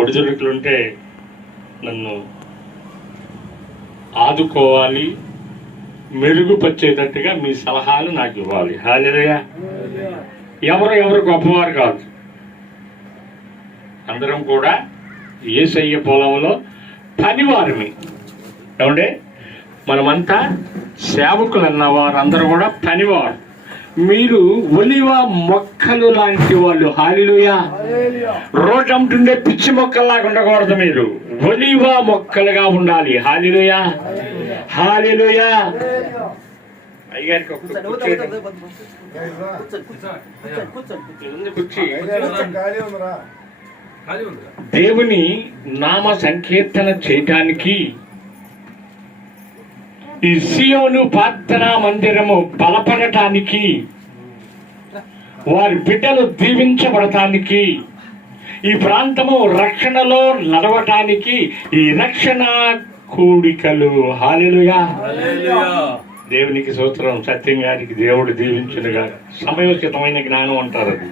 ఒడిదుడుకులుంటే నన్ను ఆదుకోవాలి, మెరుగుపరిచేటట్టుగా మీ సలహాలు నాకు ఇవ్వాలి. హల్లెలూయా. ఎవరు గొప్పవారు కాదు, అందరం కూడా యేసయ్య పొలంలో పనివారిని. ఏమంటే మనమంతా సేవకులు అన్నవారు అందరూ కూడా పనివారు. మీరు ఒలివ మొక్కలు లాంటి వాళ్ళు. హల్లెలూయా. రోడ్డు అమ్ముతుండే పిచ్చి మొక్కల్లాగా ఉండకూడదు, మీరు ఒలివ మొక్కలుగా ఉండాలి. హల్లెలూయా, హల్లెలూయా. అయ్యారికి దేవుని నామ సంకీర్తన చేయటానికి ఈ సియోను ప్రార్థనా మందిరము బలపడటానికి, వారి బిడ్డలు దీవించబడటానికి, ఈ ప్రాంతము రక్షణలో నడవటానికి ఈ రక్షణ కూడికలు. హల్లెలూయా. దేవునికి స్తోత్రం. సత్యం గారికి దేవుడు దీవించునుగా. సమయోచితమైన జ్ఞానం అంటారు అది.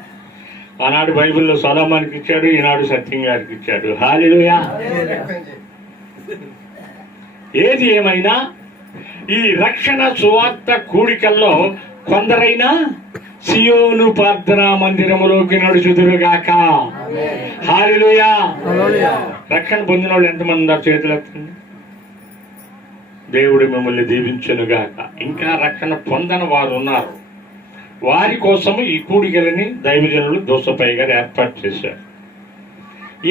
ఆనాడు బైబిల్లో సొలొమోనుకి ఇచ్చాడు, ఈనాడు సత్యం గారికి ఇచ్చాడు. హల్లెలూయా. ఏది ఏమైనా ఈ రక్షణ సువార్త కూడికల్లో కొందరైనా సియోను ప్రార్థనా మందిరములోకి నడుచుదురుగాక. హల్లెలూయా. రక్షణ పొందిన వాళ్ళు ఎంతమంది ఉన్నారు? చేతులు ఎత్తండి. దేవుడు మిమ్మల్ని దీవించునుగాక. ఇంకా రక్షణ పొందని వారు ఉన్నారు. వారి కోసం ఈ కూడికలని దైవజనులు దోసపై గారు ఏర్పాటు చేశారు.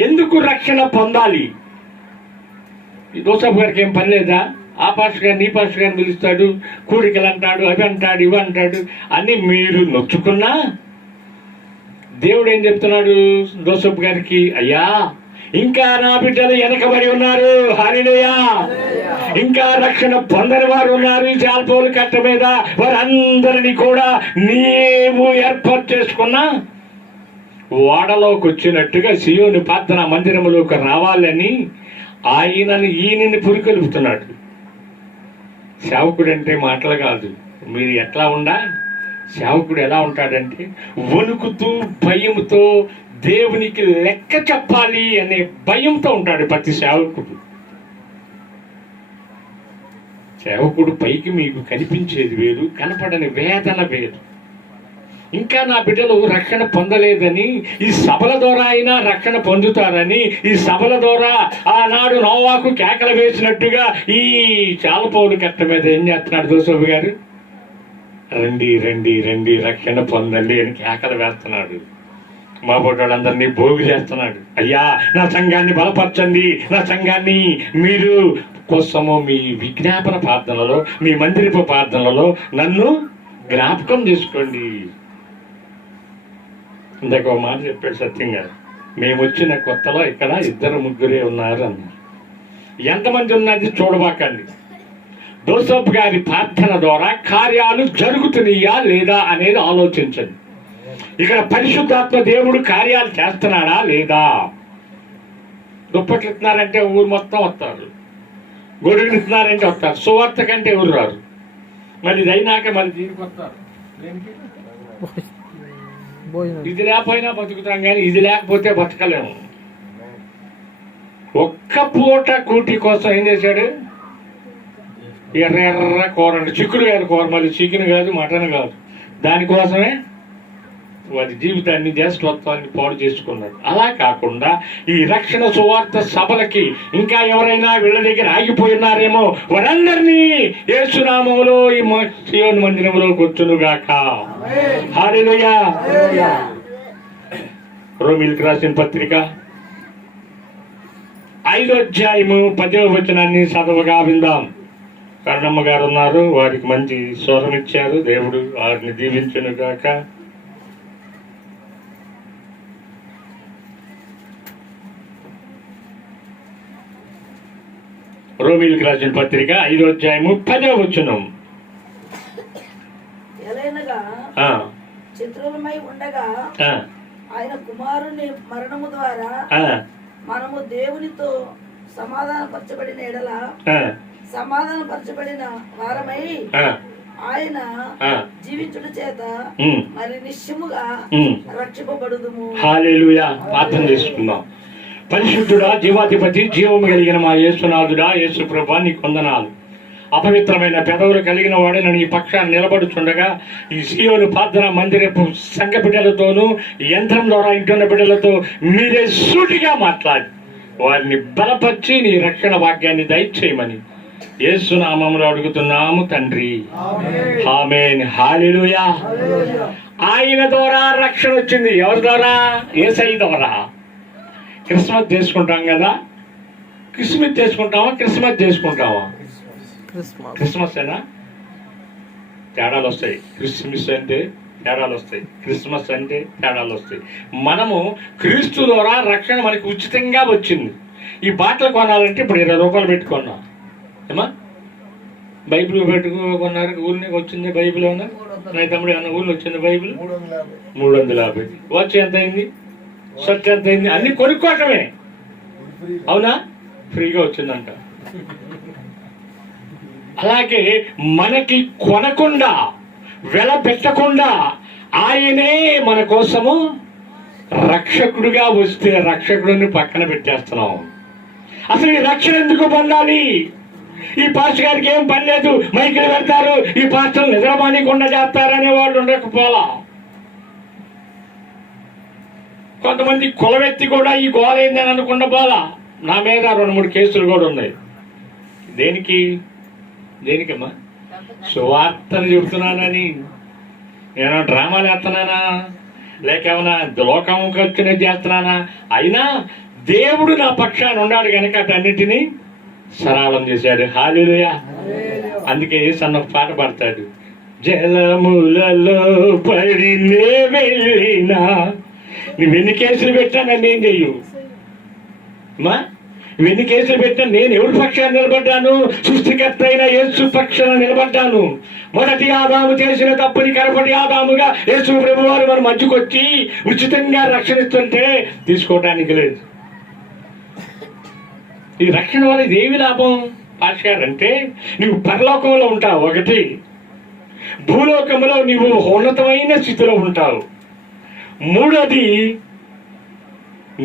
ఎందుకు రక్షణ పొందాలి? ఈ దోసపు గారికి ఏం పని లేదా? ఆ పాస్టర్ గారిని ఈ పాస్టర్ గారిని పిలుస్తాడు, కూడికలు అంటాడు, అవి అంటాడు, ఇవి అంటాడు అని మీరు నొచ్చుకున్నా దేవుడు ఏం చెప్తున్నాడు దోసపు గారికి? అయ్యా, ఇంకా నా బిడ్డలు వెనకబడి ఉన్నారు. హల్లెలూయా. ఇంకా రక్షణ పొందని వారు ఉన్నారు ఈ జాల్పోలు కట్ట మీద. వారందరినీ కూడా నీవు ఏర్పాటు చేసుకున్నా వాడలోకి వచ్చినట్టుగా సియోను ప్రార్థనా మందిరములోకి రావాలని ఈయనని పురికొల్పుతున్నాడు. సేవకుడు అంటే మాటలు కాదు. మీరు ఎట్లా సేవకుడు ఎలా ఉంటాడంటే వణుకుతూ భయంతో దేవునికి లెక్క చెప్పాలి అనే భయంతో ఉంటాడు ప్రతి సేవకుడు. సేవకుడు పైకి మీకు కనిపించేది వేరు, కనపడని వేదన వేరు. ఇంకా నా బిడ్డలు రక్షణ పొందలేదని, ఈ సభల ద్వారా అయినా రక్షణ పొందుతారని, ఈ సభల ద్వారా ఆనాడు నోవాకు కేకలు వేసినట్టుగా ఈ చాలపౌలు కట్ట మీద ఏం చేస్తున్నాడు దోసోబు గారు? రండి రండి రండి రక్షణ పొందండి అని కేకలు వేస్తున్నాడు. మా బొడ్డోళ్ళందరినీ భోగి చేస్తున్నాడు. అయ్యా, నా సంఘాన్ని బలపరచండి, నా సంఘాన్ని మీరు కోసము మీ విజ్ఞాపన ప్రార్థనలో, మీ మందిరపు ప్రార్థనలలో నన్ను జ్ఞాపకం చేసుకోండి. ఇందాక ఒక మాట చెప్పాడు సత్యంగా, మేము వచ్చిన కొత్తలో ఇక్కడ 2-3 ఉన్నారు అన్నారు. ఎంతమంది ఉన్నది చూడబాకండి. దోసోబు గారి ప్రార్థన ద్వారా కార్యాలు జరుగుతున్నాయా లేదా అనేది ఆలోచించండి. ఇక్కడ పరిశుద్ధాత్మ దేవుడు కార్యాలు చేస్తున్నాడా లేదా? దుప్పట్లు ఇస్తున్నారంటే ఊరు మొత్తం వస్తారు, గొడుగులు ఇస్తున్నారంటే వస్తారు, సువార్త కంటే ఎవరు రారు. మరి ఇది అయినాక మరి దీనికి వస్తారు. ఇది లేకపోయినా బతుకుతాం, కానీ ఇది లేకపోతే బతకలేము. ఒక్క పూట కూటి కోసం ఏం చేశాడు? ఎర్ర కూర, చిక్కుడు కాదు కూర, మళ్ళీ చికెన్ కాదు, మటన్ కాదు. దానికోసమే వారి జీవితాన్ని దేశత్వాన్ని పాడు చేసుకున్నాడు. అలా కాకుండా ఈ రక్షణ సువార్త సభలకి ఇంకా ఎవరైనా వీళ్ళ దగ్గర ఆగిపోయినారేమో వారందరినీ యేసునామములో ఈ సియోను మందిరంలో కూర్చునుగాక. హల్లెలూయా. రోమీయులకు రాసిన పత్రిక 5వ అధ్యాయము 10వ వచనాన్ని చదవగా విందాం. కరుణమ్మ గారు ఉన్నారు, వారికి మంచి స్వరం ఇచ్చారు. దేవుడు వారిని దీవించునుగాక. రోమీయులకు రాసిన పత్రిక 5వ అధ్యాయము 10వ వచనం. చిత్రులమై ఉండగా ఆయన కుమారుని మరణము ద్వారా మనము దేవునితో సమాధానపరచబడిన ఎడల సమాధానపరచబడిన వారమై ఆయన జీవించుట చేత మరి నిశ్చయముగా రక్షింపబడుదుము. హల్లెలూయా. ప్రార్థన చేసుకుందాం. పరిశుద్ధుడా, జీవాధిపతి, జీవము కలిగిన మా యేసునాథుడా, యేసు ప్రభువా, నీకు వందనాలు. అపవిత్రమైన పెదవులు కలిగిన వాడిని నీ పక్షాన్ని నిలబడుచుండగా ఈ సీయోను ప్రార్థన మందిరపు సంఘ బిడ్డలతోనూ యంత్రం ద్వారా ఇంటున్న బిడ్డలతో మీరే సూటిగా మాట్లాడి వారిని బలపరిచి నీ రక్షణ భాగ్యాన్ని దయచేయమని యేసు నామములో అడుగుతున్నాము తండ్రి, ఆమేన్. హల్లెలూయా. ఆయన ద్వారా రక్షణ వచ్చింది. ఎవరి ద్వారా? యేసయ్య ద్వారా. క్రిస్మస్ చేసుకుంటాం కదా, క్రిస్మస్ చేసుకుంటామా? క్రిస్మస్ అయినా తేడాలు వస్తాయి. క్రిస్మస్ అంటే తేడాలు వస్తాయి, క్రిస్మస్ అంటే తేడాలు వస్తాయి. మనము క్రీస్తు ద్వారా రక్షణ మనకి ఉచితంగా వచ్చింది. ఈ బాటలు కొనాలంటే ఇప్పుడు 20 రూపాయలు పెట్టుకున్నాం ఏమా. బైబిల్ పెట్టుకున్నారు, ఊరిని వచ్చింది బైబిల్ ఏమన్నా నా తమ్ముడు ఏమన్నా ఊళ్ళో వచ్చింది బైబిల్ 350. వచ్చి ఎంత అయింది? సత్యం ఎంత అయింది? అన్ని కొనుక్కోవటమే. అవునా? ఫ్రీగా వచ్చిందంట. అలాగే మనకి కొనకుండా వెల పెట్టకుండా ఆయనే మన కోసము రక్షకుడుగా వస్తే రక్షకుడిని పక్కన పెట్టేస్తున్నాం. అసలు ఈ రక్షణ ఎందుకు పొందాలి? ఈ పాస్టర్ గారికి ఏం పని లేదు, మైకులు పెడతారు, ఈ పాస్టర్లు నిద్రమానీకుండా చేస్తారనే వాళ్ళు ఉండకపోలా. కొంతమంది కులవెత్తి కూడా ఈ గోల ఏందని అనుకుండా పోలా. నా మీద 2-3 కేసులు కూడా ఉన్నాయి. దేనికమ్మా? సువార్తను చెబుతున్నానని. నేను డ్రామాలు వేస్తున్నానా, లేక ఏమన్నా లోకం ఖర్చునే చేస్తున్నానా? అయినా దేవుడు నా పక్షాన ఉన్నాడు కనుక అన్నింటినీ సరళం చేశాడు. హల్లెలూయా. అందుకే యేసన్న పాట పాడతాడు, జలములలో పడి నే వెళ్ళినా. నువ్వెన్ని కేసులు పెట్టా నన్ను ఏం చెయ్యు మా? నువ్వెన్ని కేసులు పెట్టా నేను ఎవరి పక్షాన్ని నిలబడ్డాను? సృష్టికర్త అయిన యేసు పక్షాన నిలబడ్డాను. మొదటి ఆదాము చేసిన తప్పుని కనపడి ఆదాముగా యేసు ప్రభువారు మన మధ్యకొచ్చి ఉచితంగా రక్షణిస్తుంటే తీసుకోవటానికి లేదు. ఈ రక్షణ వల్ల ఇదేమి లాభం పాస్టర్ అంటే? నువ్వు పరలోకంలో ఉంటావు ఒకటి, భూలోకంలో నువ్వు ఉన్నతమైన స్థితిలో ఉంటావు. మూడోది,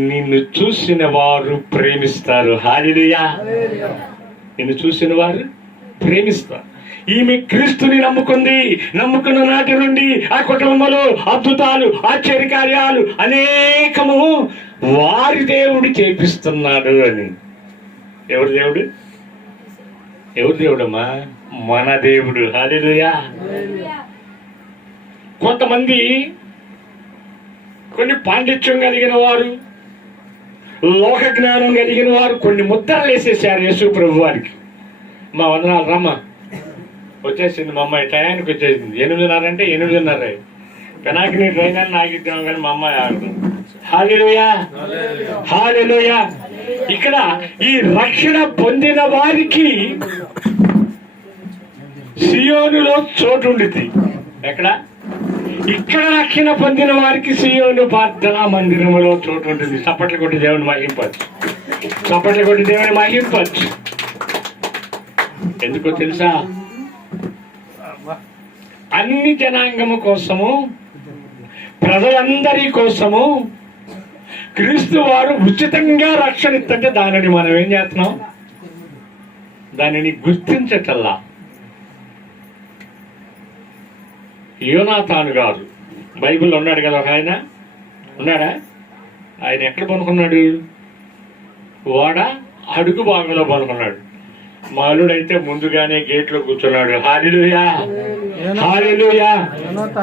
నిన్ను చూసిన వారు ప్రేమిస్తారు. హల్లెలూయా. నిన్ను చూసిన వారు ప్రేమిస్తారు. ఈమె క్రీస్తుని నమ్ముకున్న నాటి నుండి ఆ కుటుంబంలో అద్భుతాలు, ఆశ్చర్యకార్యాలు అనేకము వారి దేవుడు చేపిస్తున్నాడు అని. ఎవరి దేవుడమ్మా? మన దేవుడు. హల్లెలూయా. కొంతమంది కొన్ని పాండిత్యం కలిగిన వారు, లోక జ్ఞానం కలిగిన వారు కొన్ని ముద్రలు వేసేసారు యేసు ప్రభు వారికి. మా వందనాలు రమ్మ వచ్చేసింది, మా అమ్మాయి టయానికి వచ్చేసింది. 8:30 అంటే 8:30. పెనాకిని ట్రైన్ అని నాగిద్దాం కానీ మా అమ్మాయి ఆడదు. హల్లెలూయా. హల్లెలూయా. ఇక్కడ ఈ రక్షణ పొందిన వారికి సియోనులో చోటు ఉండిద్ది. ఎక్కడ? ఇక్కడ రక్షణ పొందిన వారికి సియోను ప్రార్థనా మందిరములో చోటు ఉంటుంది. చప్పట్లు కొట్టి దేవుని మహింపచ్చు. ఎందుకో తెలుసా? అన్ని జనాంగము కోసము, ప్రజలందరి కోసము క్రీస్తు వారు ఉచితంగా రక్షణ ఇస్తుంటే దానిని మనం ఏం చేస్తున్నాం? దానిని గుర్తించటల్లా. యోనాతాను గారు బైబిల్లో ఉన్నాడు కదా, ఒక ఆయన ఉన్నాడా? ఆయన ఎక్కడ పనుకున్నాడు? వాడ అడుగు భాగంలో పనుకున్నాడు. మాలుడైతే ముందుగానే గేట్లో కూర్చున్నాడు. హల్లెలూయా. హల్లెలూయా.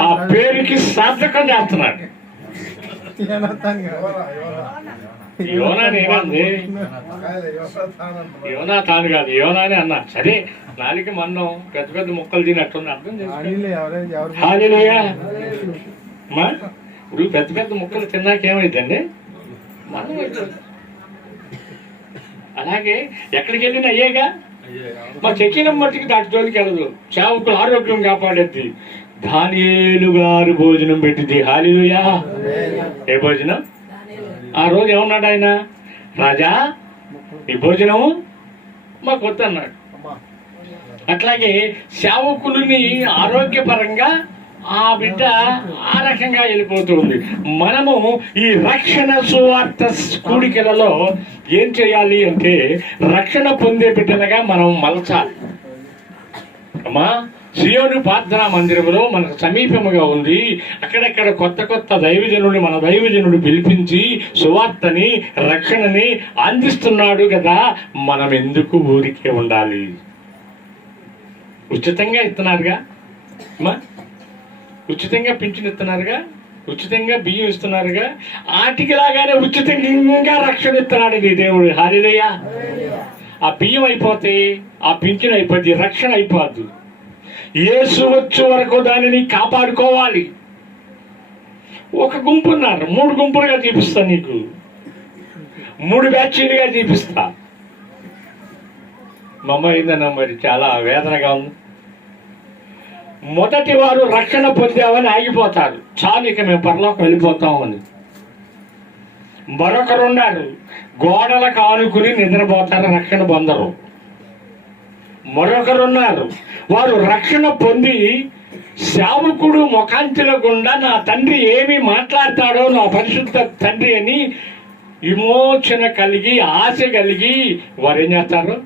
ఆ పేరుకి సార్థకం చేస్తున్నాడు. యోనానేమంది? యోనాతాను కాదు, యోనానే అన్నా. సరే, నాలుగు మన్నం పెద్ద పెద్ద ముక్కలు తినట్టుంది, అర్థం చేసుకో. హల్లెలూయా. ఇప్పుడు పెద్ద పెద్ద ముక్కలు తిన్నాకేమైందండి? అలాగే ఎక్కడికి వెళ్ళినా అయ్యేగా. మా చెక్కిన మట్టికి దాటి జోలికి వెళ్ళదు. సేవకులు ఆరోగ్యం కాపాడేది. దానియేలు గారు భోజనం పెట్టింది. హల్లెలూయా. ఏ భోజనం? ఆ రోజు ఏమన్నాడు ఆయన? రాజా, ఈ భోజనము మాకు వద్దు అన్నాడు. అట్లాగే సేవకులని ఆరోగ్యపరంగా ఆ బిడ్డ ఆ రకంగా వెళ్ళిపోతుంది. మనము ఈ రక్షణ సువార్త కూడికలలో ఏం చేయాలి అంటే రక్షణ పొందే బిడ్డలుగా మనం మలచాలి. అమ్మా, సియోను ప్రార్థనా మందిరంలో మనకు సమీపముగా ఉంది. అక్కడక్కడ కొత్త కొత్త దైవజనుడిని మన దైవజనుడు పిలిపించి సువార్తని రక్షణని అందిస్తున్నాడు కదా. మనం ఎందుకు ఊరికే ఉండాలి? ఉచితంగా ఇస్తున్నారుగా అమ్మా, ఉచితంగా పింఛన్ ఇస్తున్నారుగా, ఉచితంగా బియ్యం ఇస్తున్నారుగా. ఆటికిలాగానే ఉచితంగా రక్షణ ఇస్తున్నాడు నీ దేవుడు. హల్లెలూయా. ఆ బియ్యం అయిపోతే ఆ పింఛన్ అయిపోద్ది, రక్షణ అయిపోద్ది. యేసు వచ్చే వరకు దానిని కాపాడుకోవాలి. ఒక గుంపు ఉన్నారు, 3 గుంపులుగా చూపిస్తా, నీకు 3 బ్యాచీలుగా చూపిస్తా. మా అమ్మ ఏందన్నా మరి చాలా వేదనగా ఉంది. మొదటి వారు రక్షణ పొందామని ఆగిపోతారు, చాలు ఇక మేము పరలోకం వెళ్ళిపోతామని. మరొకరున్నారు, గోడలకు ఆనుకుని నిద్రపోతారు, రక్షణ పొందరు. మరొకరున్నారు, వారు రక్షణ పొంది సేవకుడు ముఖాంతిలో గుండా నా తండ్రి ఏమి మాట్లాడతాడో నా పరిశుద్ధ తండ్రి అని విమోచన కలిగి ఆశ కలిగి వారు ఏం చేస్తారు?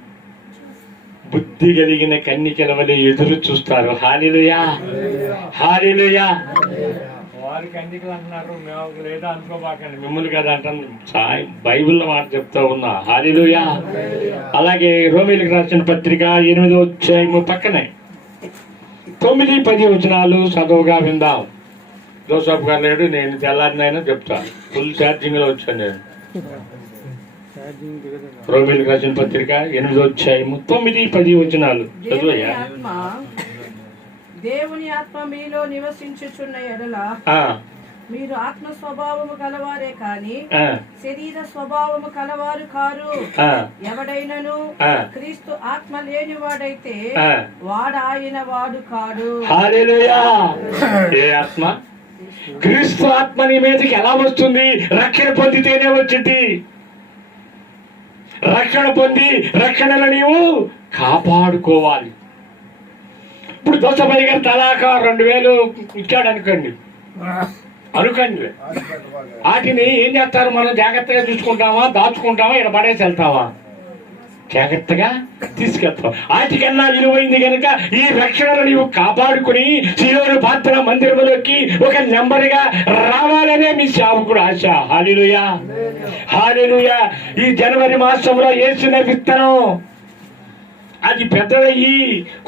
బుద్ధి కలిగిన కన్నికల వలె ఎదురు చూస్తారు. హల్లెలూయా, హల్లెలూయా. వారి కన్నికలు అంటున్నారు, మేము లేదా అనుకోబాకండి, మిమ్మల్ని కదా అంటాను. బైబిల్లో మాట చెప్తా ఉన్నా. హల్లెలూయా. అలాగే రోమీయులకు రాసిన పత్రిక 8వ అధ్యాయము పక్కనే 9-10 వచనాలు చదువుగా విందాం. జోసఫ్ గారు లేడు, నేను తెల్లారినైనా చెప్తాను. ఫుల్ ఛార్జింగ్ లో వచ్చాను నేను. రోమీయులకు రాసిన పత్రిక 8వ అధ్యాయము 9-10 వచనాలు చదువయ్యా. దేవుని ఆత్మ మీలో నివసించుచున్న ఎడల మీరు ఆత్మ స్వభావము కలవారే కాని శరీర స్వభావము కలవారు కారు. ఎవడైనను క్రీస్తు ఆత్మ లేని వాడైతే వాడాయన వాడు కాడు. హల్లెలూయా. ఏ ఆత్మ? క్రీస్తు ఆత్మ నీ మీదకి ఎలా వస్తుంది? రక్షణ పొందితేనే వచ్చింది. రక్షణ పొంది రక్షణను నీవు కాపాడుకోవాలి. ఇప్పుడు దోసపల్లి గారు తలాక 2000 ఇచ్చాడు అనుకోండి, వాటిని ఏం చేస్తారు? మనం జాగ్రత్తగా చూసుకుంటామా, దాచుకుంటామా, ఇక్కడ పడేసి వెళ్తామా? జాగ్రత్తగా తీసుకెళ్తాం. వాటికన్నా విలువైంది కనుక ఈ రక్షణను నీవు కాపాడుకుని సియోను ప్రార్థనా మందిరంలోకి ఒక నెంబర్గా రావాలనే మీ సేవకుడు ఆశ. హల్లెలూయా, హల్లెలూయా. ఈ జనవరి మాసంలో వేసిన విత్తనం అది పెద్దదయ్యి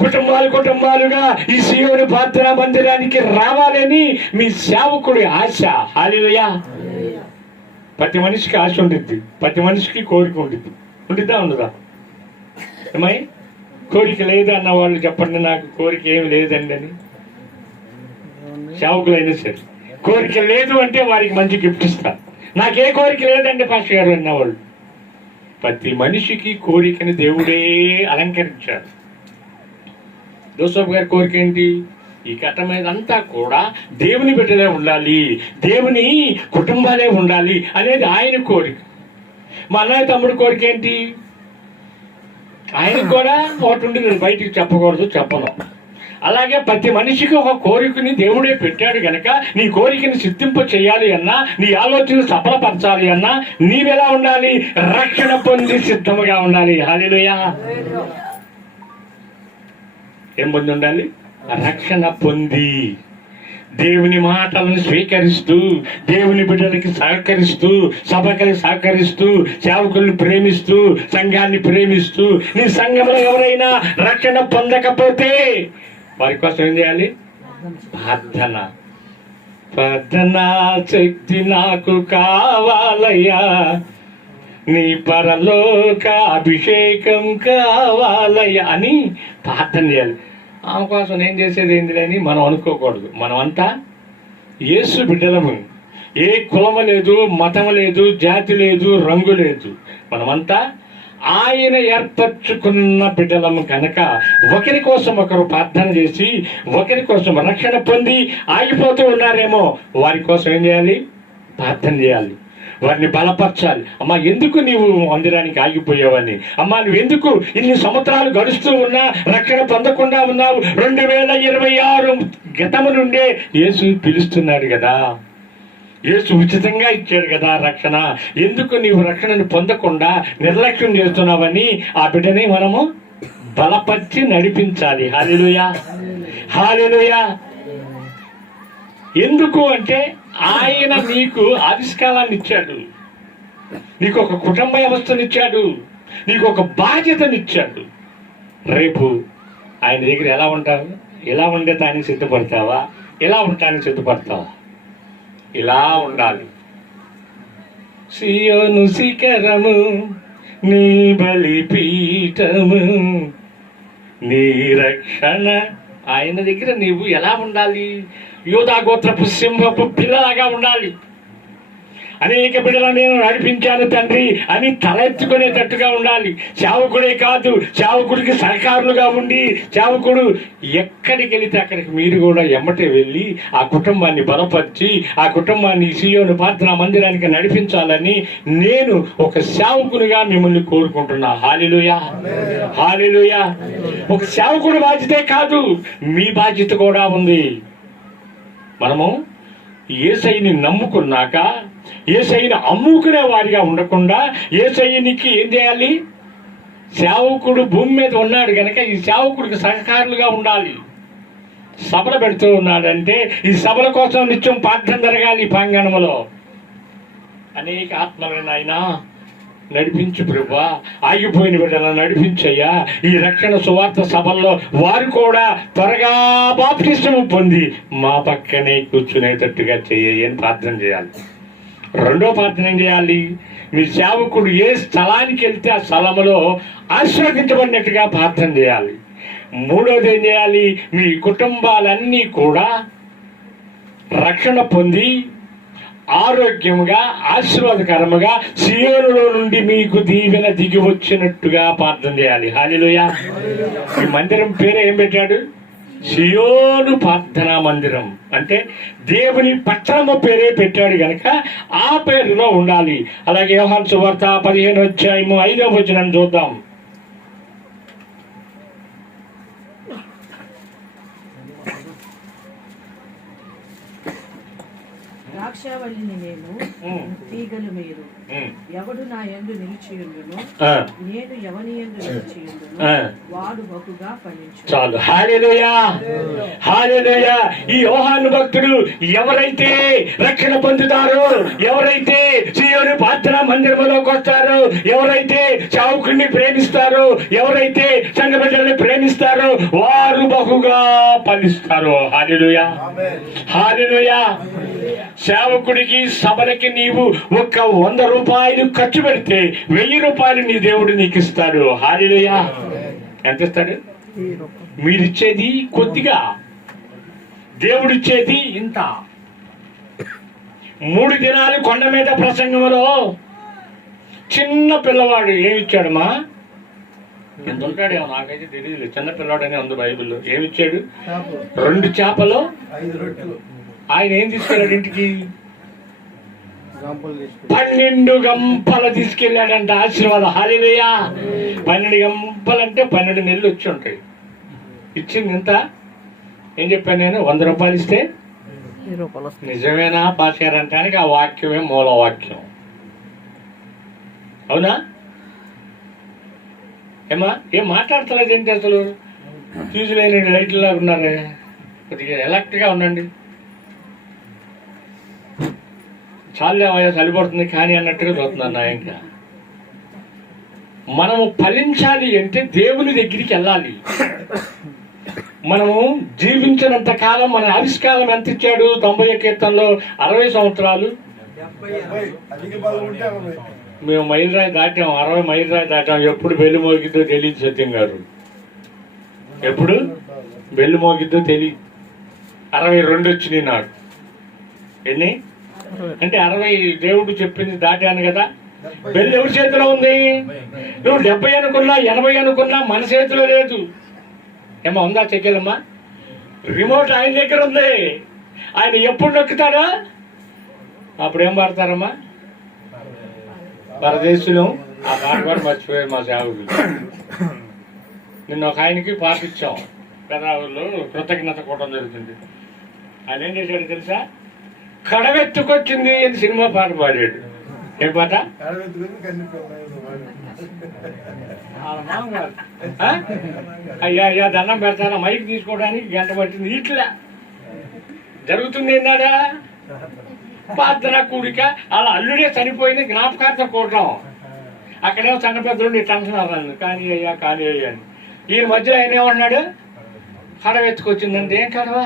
కుటుంబాలుగా ఈ సియోను ప్రార్థనా మందిరానికి రావాలని మీ సేవకుడి ఆశ. హల్లెలూయా. ప్రతి మనిషికి ఆశ ఉండిద్ది, ప్రతి మనిషికి కోరిక ఉండిద్ది. ఉండిద్దా ఉండదా? ఏమై కోరిక లేదు అన్న వాళ్ళు చెప్పండి, నాకు కోరిక ఏమి లేదండి అని. సేవకులైనా సరే కోరిక లేదు అంటే వారికి మంచి గిఫ్ట్ ఇస్తారు. నాకే కోరిక లేదండి పాస్టర్ గారు అన్నవాళ్ళు. ప్రతి మనిషికి కోరికని దేవుడే అలంకరించారు. జోసఫ్ గారి కోరిక ఏంటి? ఈ కట్ట మీద అంతా కూడా దేవుని బిడ్డలే ఉండాలి, దేవుని కుటుంబాలే ఉండాలి అనేది ఆయన కోరిక. మా అన్నయ్య తమ్ముడు కోరిక ఏంటి? ఆయనకు కూడా ఒకటి ఉండి నేను బయటికి చెప్పకూడదు, చెప్పను. అలాగే ప్రతి మనిషికి ఒక కోరికని దేవుడే పెట్టాడు గనక నీ కోరికని సిద్ధింప చేయాలి అన్నా, నీ ఆలోచన సఫలపరచాలి అన్నా నీవెలా ఉండాలి? రక్షణ పొంది సిద్ధముగా ఉండాలి. హల్లెలూయా. ఏం పొంది ఉండాలి? రక్షణ పొంది దేవుని మాటలను స్వీకరిస్తూ, దేవుని బిడ్డలకి సహకరిస్తూ, సభకి సహకరిస్తూ, సేవకుల్ని ప్రేమిస్తూ, సంఘాన్ని ప్రేమిస్తూ. నీ సంఘంలో ఎవరైనా రక్షణ పొందకపోతే వారి కోసం ఏం చేయాలి? ప్రార్థన. ప్రార్థనా శక్తి నాకు కావాలయ్యా, నీ పరలోక అభిషేకం కావాలయ్యా అని ప్రార్థన చేయాలి. ఆమె కోసం నేను చేసేది ఏంటి అని మనం అనుకోకూడదు. మనమంతా యేసు బిడ్డలము. ఏ కులము లేదు, మతము లేదు, జాతి లేదు, రంగు లేదు. మనమంతా ఆయన ఏర్పరచుకున్న బిడ్డలము కనుక ఒకరి కోసం ఒకరు ప్రార్థన చేసి ఒకరి కోసం రక్షణ పొంది ఆగిపోతూ ఉన్నారేమో వారి కోసం ఏం చేయాలి? ప్రార్థన చేయాలి. వారిని బలపరచాలి. అమ్మా, ఎందుకు నీవు మందిరానికి ఆగిపోయావని, అమ్మా నువ్వు ఎందుకు ఇన్ని సంవత్సరాలు గడుస్తూ ఉన్నా రక్షణ పొందకుండా ఉన్నావు? 2026 గతము నుండే యేసు పిలుస్తున్నాడు కదా, యేసు ఉచితంగా ఇచ్చాడు కదా రక్షణ. ఎందుకు నీవు రక్షణను పొందకుండా నిర్లక్ష్యం చేస్తున్నావని ఆ బిడ్డని మనము బలపరిచి నడిపించాలి. హల్లెలూయా, హల్లెలూయా. ఎందుకు అంటే ఆయన నీకు ఆవిష్కారాన్ని ఇచ్చాడు, నీకు ఒక కుటుంబ వ్యవస్థనిచ్చాడు, నీకు ఒక బాధ్యతనిచ్చాడు. రేపు ఆయన దగ్గర ఎలా ఉంటావు? ఎలా ఉండటానికి సిద్ధపడతావా? ఎలా ఉండటానికి సిద్ధపడతావా? ఇలా ఉండాలి. సియోను శిఖరము నీ బలిపీఠము, నీ రక్షణ. ఆయన దగ్గర నీవు ఎలా ఉండాలి? యూదా గోత్రపు సింహపు పిల్లలాగా ఉండాలి. అనేక బిడ్డలను నేను నడిపించాను తండ్రి అని తలెత్తుకునేటట్టుగా ఉండాలి. సేవకుడే కాదు, సేవకుడికి సహకారులుగా ఉండి, సేవకుడు ఎక్కడికి వెళితే అక్కడికి మీరు కూడా ఎమ్మటే వెళ్ళి ఆ కుటుంబాన్ని బలపరిచి ఆ కుటుంబాన్ని సియోను ప్రార్థనా మందిరానికి నడిపించాలని నేను ఒక సేవకునిగా మిమ్మల్ని కోరుకుంటున్నా. హల్లెలూయా, హల్లెలూయా. ఒక సేవకుడి బాధ్యతే కాదు, మీ బాధ్యత కూడా ఉంది. మనము యేసయ్యని నమ్ముకున్నాక యేసయ్యని అమ్ముకునే వారిగా ఉండకుండా యేసయ్యనికి ఏం చేయాలి? సేవకుడు భూమి మీద ఉన్నాడు కనుక ఈ సేవకుడికి సహకారులుగా ఉండాలి. సభలు పెడుతూ ఉన్నాడంటే ఈ సభల కోసం నిత్యం ప్రార్థన జరగాలి. ప్రాంగణంలో అనేక ఆత్మలను ఆయన నడిపించు ప్రభువా, ఆగిపోయిన బిడ్డలను నడిపించయ్యా. ఈ రక్షణ సువార్త సభల్లో వారు కూడా త్వరగా బాప్తిస్మం పొంది మా పక్కనే కూర్చునేటట్టుగా చేయని ప్రార్థన చేయాలి. రెండో ప్రార్థన ఏం చేయాలి? మీ సేవకుడు ఏ స్థలానికి వెళ్తే ఆ స్థలంలో ఆశీర్వదించబడినట్టుగా ప్రార్థన చేయాలి. మూడోది ఏం చేయాలి? మీ కుటుంబాలన్నీ కూడా రక్షణ పొంది ఆరోగ్యంగా ఆశీర్వాదకరముగా సియోనులో నుండి మీకు దీవెన దిగి వచ్చినట్టుగా ప్రార్థన చేయాలి. హల్లెలూయా. ఈ మందిరం పేరు ఏం పెట్టాడు? సియోను ప్రార్థనా మందిరం. అంటే దేవుని పట్టణము పేరే పెట్టాడు గనక ఆ పేరులో ఉండాలి. అలాగే యోహాను సువార్త 15:5 చూద్దాం. ద్రాక్షావల్లిని నేను, తీగలు మీరు. ఎవడు నా యందు నిలిచియుండును, నేను ఎవని యందు నిలిచియుండును, వాడు బహుగా ఫలించును. చాలు. హల్లెలూయా, హల్లెలూయా. ఈ యోహాను భక్తుడు ఎవరైతే రక్షణ పొందుతారో, ఎవరైతే సియోను ప్రార్థనా మందిరంలోకి వస్తారో, ఎవరైతే సేవకుడిని ప్రేమిస్తారో, ఎవరైతే సంఘ బిడ్డల్ని ప్రేమిస్తారో వారు బహుగా ఫలిస్తారు. హల్లెలూయా, హల్లెలూయా. సేవకుడికి సభలకి నీవు ఒక 100 రూపాయలు ఖర్చు పెడితే 1000 రూపాయలు నీ దేవుడు నీకు ఇస్తాడు. హల్లెలూయా. ఎంత ఇస్తాడు? మీరిచ్చేది కొద్దిగా, దేవుడిచ్చేది ఇంత. 3 దినాలు కొండ మీద ప్రసంగంలో చిన్న పిల్లవాడు ఏమిచ్చాడమ్మా? ఎంత ఉంటాడేమో నాకైతే తెలియదు. చిన్న పిల్లవాడని ఉంది బైబిల్లో. ఏమిచ్చాడు? 2 చేపలు 5 రొట్టెలు. ఆయన ఏం తీసుకెళ్ళాడు ఇంటికి? 12 గంపలు తీసుకెళ్ళాడంట. ఆశీర్వాదం. హల్లెలూయా. 12 గంపలంటే 12 నెలలు వచ్చి ఉంటాయి. ఇచ్చింది ఎంత? ఏం చెప్పాను నేను? 100 రూపాయలు ఇస్తే నిజమేనా పాసారంటానికి ఆ వాక్యమే మూల వాక్యం. అవునా? ఏమా ఏం మాట్లాడతలేదు ఏంటి అసలు? ఫ్యూజ్ లేని లైట్లా ఉన్నారే, కొద్దిగా ఎలక్ట్గా ఉండండి. చాలేవయ్యా చలిపడుతుంది కానీ అన్నట్టుగా చూస్తున్నాను నా. ఇంకా మనము ఫలించాలి అంటే దేవుని దగ్గరికి వెళ్ళాలి. మనము జీవించినంత కాలం మన ఆవిష్కారం ఎంత ఇచ్చాడు? 90 కీర్తనలో 60 సంవత్సరాలు. మేము మైలురాయి దాటాం, 60 మైలురాయి దాటాం. ఎప్పుడు బెల్లు మోగిద్దో తెలియదు సత్యం గారు. ఎప్పుడు బెల్లు మోగిద్దో తెలియదు. 62 వచ్చినాయి నాకు. ఎన్ని అంటే 60 దేవుడు చెప్పింది దాటాను కదా. బెల్లు ఎవరి చేతిలో ఉంది? నువ్వు 70 అనుకున్నా 80 అనుకున్నా మన చేతిలో లేదు. ఏమో ఉందా? చెక్కేలమ్మా. రిమోట్ ఆయన దగ్గర ఉంది. ఆయన ఎప్పుడు నొక్కుతాడో అప్పుడు ఏం పాడతారమ్మా? పరదేశులు ఆ పాట కూడా మర్చిపోయారు మా సేవకులు. నిన్న ఒక ఆయనకి పాట ఇచ్చాం, పెదరావుల్లో కృతజ్ఞత కూటం జరుగుతుంది. ఆయన ఏం చేశాడు తెలుసా? కడవెత్తుకొచ్చింది అని సినిమా పాట పాడాడు. ఏం పాట? ఆ? అయ్యా అయ్యా దండం పెడతారా, మైక్ తీసుకోవడానికి గంట పట్టింది. ఇట్లా జరుగుతుంది ఏందాడా? పాత్ర కూడిక అలా అల్లుడే చనిపోయింది జ్ఞాపకార్థం కూడటం. అక్కడేమో సంఘ పెద్దలు టెన్షన్ అవ్వాలి, కానీ అయ్యా కానీ అయ్యా అని. ఈయన మధ్యలో ఆయన ఏమన్నాడు? కడవ ఎత్తుకొచ్చిందంటే ఏం కడవా?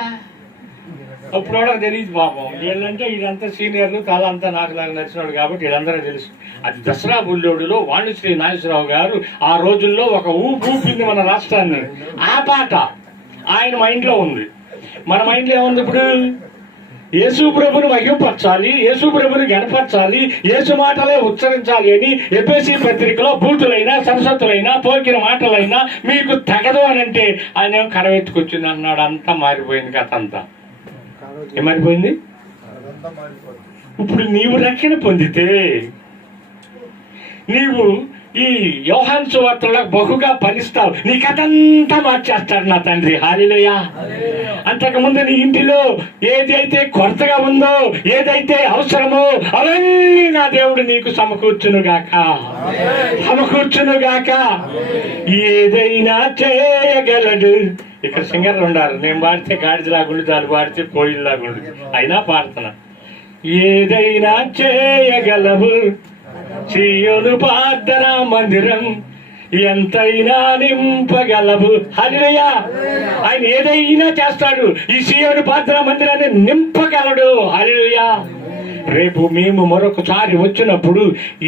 అప్పుడు కూడా తెలియదు పాపం. వీళ్ళంటే వీళ్ళంతా సీనియర్లు, తలంతా నాకు నచ్చినాడు కాబట్టి వీళ్ళందరూ తెలుసు. అది దసరా బుల్లోడులో వాణిశ్రీ నాగేశ్వరరావు గారు ఆ రోజుల్లో ఒక ఊపింది మన రాష్ట్రాన్ని. ఆ పాట ఆయన మైండ్లో ఉంది. మన మైండ్లో ఏముంది ఇప్పుడు? యేసు ప్రభుని మహిమపరచాలి, యేసు ప్రభుని గణపరచాలి, యేసు మాటలే ఉచ్చరించాలి అని ఎఫెసీ పత్రికలో బూతులైనా సరస్వతులైనా పోకిన మాటలైనా మీకు తగదు అని అంటే ఆయన ఏమో కడవెత్తుకొచ్చింది అన్నాడు. అంతా మారిపోయింది కథ అంతా. ఏమైపోయింది? ఇప్పుడు నీవు రక్షణ పొందితే నీవు ఈ యోహాను సువార్తలో బహుగా ఫలిస్తావు. నీ కథంతా మార్చేస్తాడు నా తండ్రి. హల్లెలూయా. అంతకుముందు నీ ఇంటిలో ఏదైతే కొరతగా ఉందో, ఏదైతే అవసరమో అవన్నీ నా దేవుడు నీకు సమకూర్చునుగాక, సమకూర్చునుగాక. ఏదైనా చేయగలడు. ఇక్కడ సింగర్లు ఉండాలి. నేను పాడితే గాడిదలాగుండు, దాన్ని పాడితే కోయిల్లాగుండు, అయినా పాడుతున్నా. ఏదైనా చేయగలవు సీయోను ప్రార్థన మందిరం, ఎంతైనా నింపగలవు. హల్లెలూయా. ఆయన ఏదైనా చేస్తాడు. ఈ సీయోను ప్రార్థన మందిరాన్ని నింపగలడు. హల్లెలూయా. రేపు మేము మరొకసారి వచ్చినప్పుడు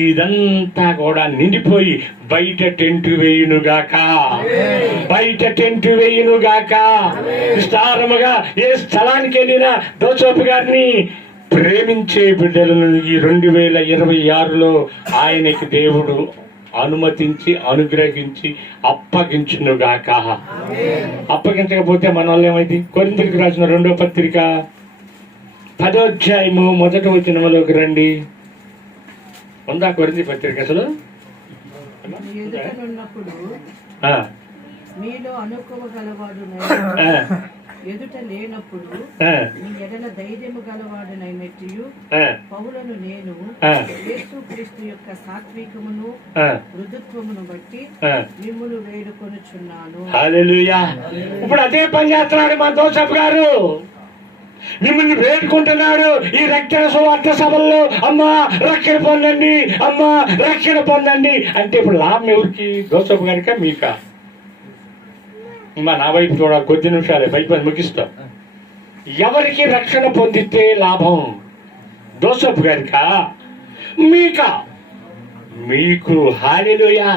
ఇదంతా కూడా నిండిపోయి బయట టెంట్ వేయునుగాక, బయట టెంట్ వేయునుగాక. విస్తారముగా ఏ స్థలానికి వెళ్ళినా దోసోపు గారిని ప్రేమించే బిడ్డలను ఈ 2026లో ఆయనకి దేవుడు అనుమతించి అనుగ్రహించి అప్పగించునుగాక. అప్పగించకపోతే మన వల్ల ఏమైంది? కొరింథీయులకు రాసిన 2వ పత్రిక 10వ అధ్యాయము 1వ వచనంలోకి రండి. ఉందా కొరింథీ పత్రిక అసలు? ఎదుటనున్నప్పుడు మీలో అనుకోవగలవాడు, ఎదుట లేనప్పుడు నీ ఎడల ధైర్యము గలవాడునైనట్టు పౌలను నేను యేసుక్రీస్తు యొక్క సాత్వికమును మృదుత్వమును బట్టి మిమ్మును వేడుకొనుచున్నాను. హల్లెలూయా. ఇప్పుడు అదే పని చేస్తున్నాడు మా దోసపు గారు. మిమ్మల్ని వేడుకుంటున్నాడు ఈ రక్షణ సువార్త సభల్లో. అమ్మా రక్షణ పొందండి, అమ్మా రక్షణ పొందండి అంటే ఇప్పుడు లాభం ఎవరికి? దోసపు గారికా మీకా? నా వైపు చూడ, కొద్ది నిమిషాలే బయట ముగిస్తాం. ఎవరికి రక్షణ పొందితే లాభం? దోసపు గారికా మీకా? మీకు. హల్లెలూయా.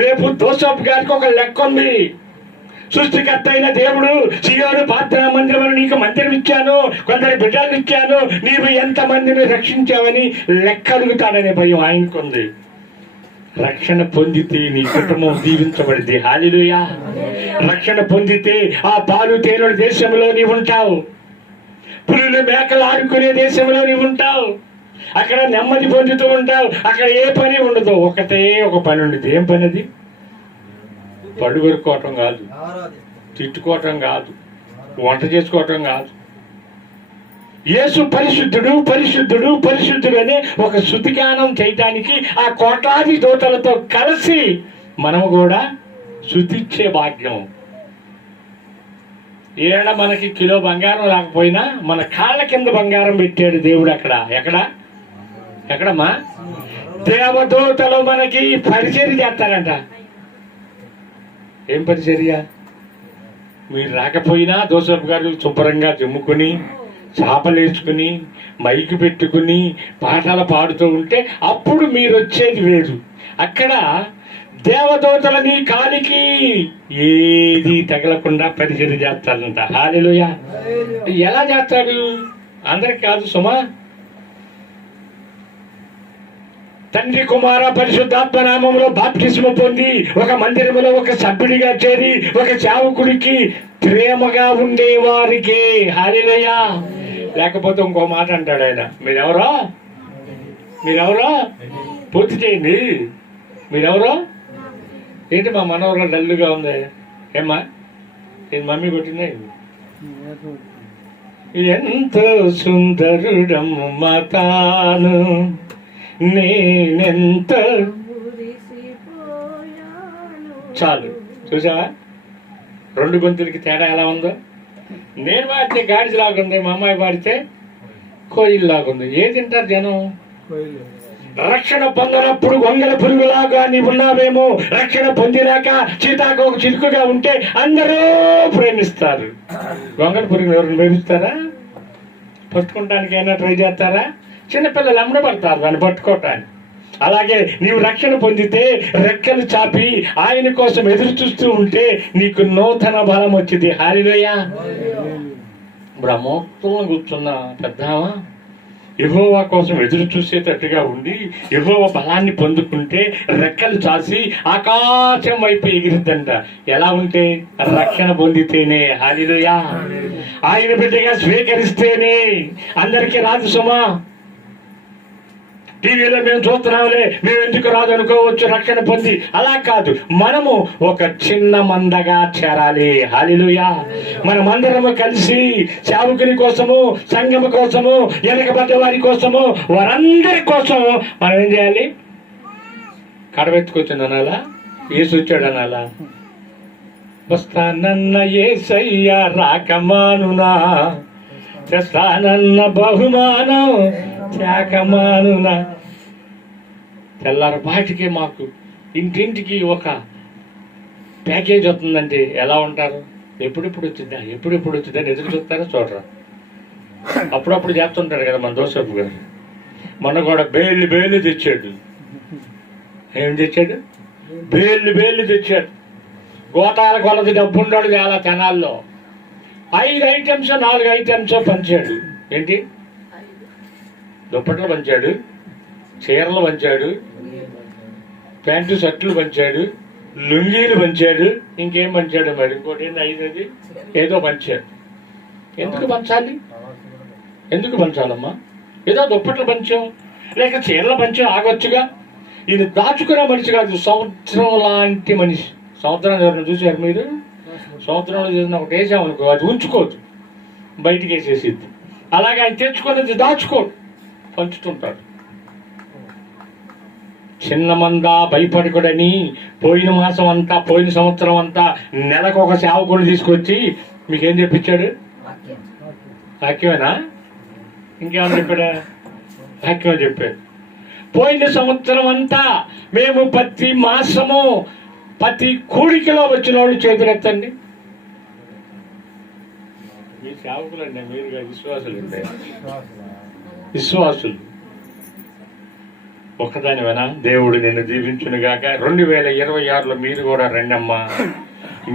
రేపు దోసపు గారికి ఒక లెక్క ఉంది. సృష్టికర్త అయిన దేవుడు సీయోను ప్రార్థనా మందిరం నీకు మందిరం ఇచ్చాను, కొందరి బిడ్డలను ఇచ్చాను, నీవు ఎంతమందిని రక్షించావని లెక్క అడుగుతాడనే భయం ఆయనకుంది. రక్షణ పొందితే నీ కుటుంబం దీవించబడింది. హల్లెలూయా. రక్షణ పొందితే ఆ పాలు తేనెల దేశంలో నీవు ఉంటావు, పులులు మేకలు ఆడుకునే దేశంలో నీవు ఉంటావు. అక్కడ నెమ్మది పొందుతూ ఉంటావు. అక్కడ ఏ పని ఉండదు, ఒకటే ఒక పని ఉండదు. ఏం పని అది? పడుగొరుకోవటం కాదు, తిట్టుకోవటం కాదు, వంట చేసుకోవటం కాదు. యేసు పరిశుద్ధుడు పరిశుద్ధుడు పరిశుద్ధుడు అనే ఒక స్తుతిగానం చేయటానికి ఆ కోట్లాది దూతలతో కలిసి మనము కూడా స్తుతించే భాగ్యం. ఏడ మనకి కిలో బంగారం రాకపోయినా మన కాళ్ళ కింద బంగారం పెట్టాడు దేవుడు. అక్కడ ఎక్కడమ్మా? దేవదూతలు మనకి పరిచర్య చేస్తారంట. ఏం పరిచర్య? మీరు రాకపోయినా దోసపు గారు శుభ్రంగా జమ్ముకొని చాపలేసుకుని మైకి పెట్టుకుని పాటలు పాడుతూ ఉంటే అప్పుడు మీరు వచ్చేది వేరు. అక్కడ దేవదూతల నీ కాలికి ఏది తగలకుండా పరిచర్య చేస్తాడంట. హల్లెలూయా. ఎలా చేస్తాడు? అందరికి కాదు సుమా. తండ్రి కుమార పరిశుద్ధాత్మ నామములో బాప్టిస్మ పొంది ఒక మందిరములో ఒక సభ్యుడిగా చేరి ఒక సేవకుడికి ప్రేమగా ఉండేవారికి. హల్లెలూయా. లేకపోతే ఇంకో మాట అంటాడు ఆయన, మీరెవరో పూర్తి చేయండి. మీరెవరో ఏంటి మా మనవరం డల్లుగా ఉంది? ఏమ్మా నేను మమ్మీ కొట్టిందా? ఎంతో సుందరుడమ్మ తాను, నేనెంత. చాలు, చూసావా 2 గొంతులకి తేడా ఎలా ఉందో? నేను పాడితే గాడిదలాగుంది, మా అమ్మాయి పాడితే కోయిల్లాగుంది. ఏది తింటారు జనం? రక్షణ పొందనప్పుడు గొంగల పురుగులాగా నీవు ఉన్నావేమో, రక్షణ పొందినాక సీతాకోక చిరుకుగా ఉంటే అందరూ ప్రేమిస్తారు. గొంగల పురుగులు ఎవరిని ప్రేమిస్తారా? పట్టుకుంటానికి అయినా ట్రై చేస్తారా? చిన్నపిల్లలు అమ్మడపడతారు దాన్ని పట్టుకోవటానికి. అలాగే నీవు రక్షణ పొందితే రెక్కలు చాపి ఆయన కోసం ఎదురు చూస్తూ ఉంటే నీకు నూతన బలం వచ్చింది. హల్లెలూయా. బ్రహ్మోత్సవం కూర్చున్న పెద్దామా యెహోవా కోసం ఎదురు చూసేటట్టుగా ఉండి యెహోవా బలాన్ని పొందుకుంటే రెక్కలు చాసి ఆకాశం వైపు ఎగిరిద్దంట. ఎలా ఉంటే? రక్షణ పొందితేనే. హల్లెలూయా. ఆయన బిడ్డగా స్వీకరిస్తేనే. అందరికీ రాదు సుమా. టీవీలో మేము చూస్తున్నాంలే, మేము ఎందుకు రాదు అనుకోవచ్చు రక్షణ పొంది. అలా కాదు, మనము ఒక చిన్న మందగా చేరాలి. హల్లెలూయా. మనమందరము కలిసి సేవకుని కోసము, సంఘము కోసము, వెనకబడ్డ వారి కోసము, వారందరి కోసం మనం ఏం చేయాలి? కడవెత్తుకొచ్చింది అనాలా? యేసు వచ్చాడు అనాలా? వస్తానన్న యేసయ్య రాకమానునా, తెస్తానన్న బహుమానం త్యాకమానునా. తెల్లారపాటికే మాకు ఇంటింటికి ఒక ప్యాకేజ్ వస్తుందంటే ఎలా ఉంటారు? ఎప్పుడెప్పుడు వచ్చిందా, ఎప్పుడెప్పుడు వచ్చిందని ఎదురు చూస్తారా? చూడరా. అప్పుడప్పుడు చేస్తుంటాడు కదా మన దోసపు గారు. మొన్న కూడా బేళ్ళు తెచ్చాడు. ఏం తెచ్చాడు? బేళ్ళు తెచ్చాడు. గోతాల కొలది డబ్బుండాడు చాలా తెనాల్లో. 5 ఐటమ్స్ 4 ఐటమ్స్ పంచాడు. ఏంటి? దుప్పట్లు పంచాడు, చీరలు పంచాడు, ప్యాంటు షర్ట్లు పంచాడు, లుంగీలు పంచాడు. ఇంకేం పంచాడు మరి? ఇంకోటి ఏంటి? 5 ఏదో పంచాడు. ఎందుకు పంచాలి? ఎందుకు పంచాలమ్మా? ఏదో దుప్పట్లు పంచాం, లేక చీరలు పంచాం, ఆగొచ్చుగా. ఇది దాచుకునే మనిషి కాదు, సంవత్సరం లాంటి మనిషి. సంవత్సరాన్ని ఎవరైనా చూసారు మీరు? సంవత్సరంలో చేసిన ఒకటి వేసామనుకో, అది ఉంచుకోదు, బయటికి వేసేసిద్ది. అలాగే ఆయన తెచ్చుకునేది దాచుకోడు, పంచుతుంటాడు. చిన్న మంద భయపడకూడని పోయిన మాసం అంతా, పోయిన సంవత్సరం అంతా నెలకు ఒక సేవకుడు తీసుకొచ్చి మీకేం చెప్పించాడు? వాక్యమేనా? ఇంకేమని చెప్పాడా? వాక్యం చెప్పాడు. పోయిన సంవత్సరం అంతా మేము ప్రతి మాసము ప్రతి కూడికలో వచ్చిన వాళ్ళు చేతులెత్తండి. మీ సేవకులండి, మీరుగా విశ్వాసులండి. విశ్వాసులు ఒకదానివేనా? దేవుడు నిన్ను దీవించునుగాక. 2026లో మీరు కూడా రండమ్మా.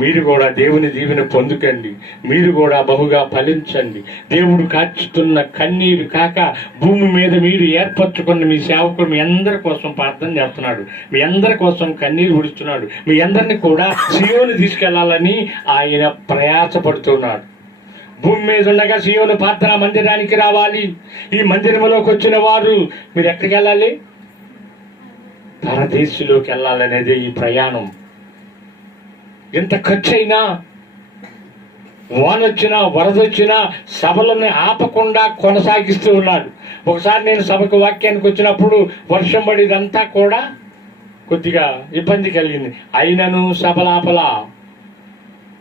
మీరు కూడా దేవుని దీవెన పొందుకండి. మీరు కూడా బహుగా ఫలించండి. దేవుడు కాచుతున్న కన్నీరు కాక భూమి మీద మీరు ఏర్పరచుకున్న మీ సేవకుడు మీ అందరి కోసం ప్రార్థన చేస్తున్నాడు. మీ అందరి కోసం కన్నీరు విడుస్తున్నాడు. మీ అందరినీ కూడా సియోను తీసుకెళ్లాలని ఆయన ప్రయాసపడుతున్నాడు. భూమి మీద ఉండగా సియోను ప్రార్థనా మందిరానికి రావాలి. ఈ మందిరంలోకి వచ్చిన వారు మీరు ఎక్కడికి వెళ్ళాలి? పరదేశంలోకి వెళ్ళాలనేది ఈ ప్రయాణం. ఎంత ఖర్చు అయినా, వానొచ్చినా వరదొచ్చినా సభలను ఆపకుండా కొనసాగిస్తూ ఉన్నాడు. ఒకసారి నేను సభకు వాక్యానికి వచ్చినప్పుడు వర్షం పడిదంతా కూడా కొద్దిగా ఇబ్బంది కలిగింది. అయినను సభలాపలా.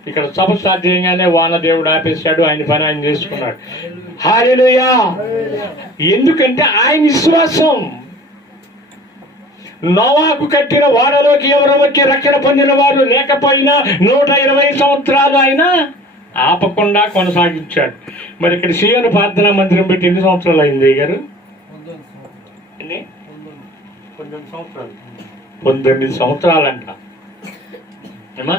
ఇక్కడ సభ స్టార్ట్ చేయగానే వాన దేవుడు ఆపేశాడు. ఆయన పని ఆయన చేసుకున్నాడు. హల్లెలూయా. ఎందుకంటే ఆయన విశ్వాసం. నోవాకు కట్టిన వాడలోకి ఎవరు వచ్చి రక్షణ పొందిన వారు లేకపోయినా 120 సంవత్సరాలు ఆయన ఆపకుండా కొనసాగించాడు. మరి ఇక్కడ సియోను ప్రార్థనా మందిరం పెట్టి ఎన్ని సంవత్సరాలు అయింది గారు? 19 సంవత్సరాలంట. ఏమా?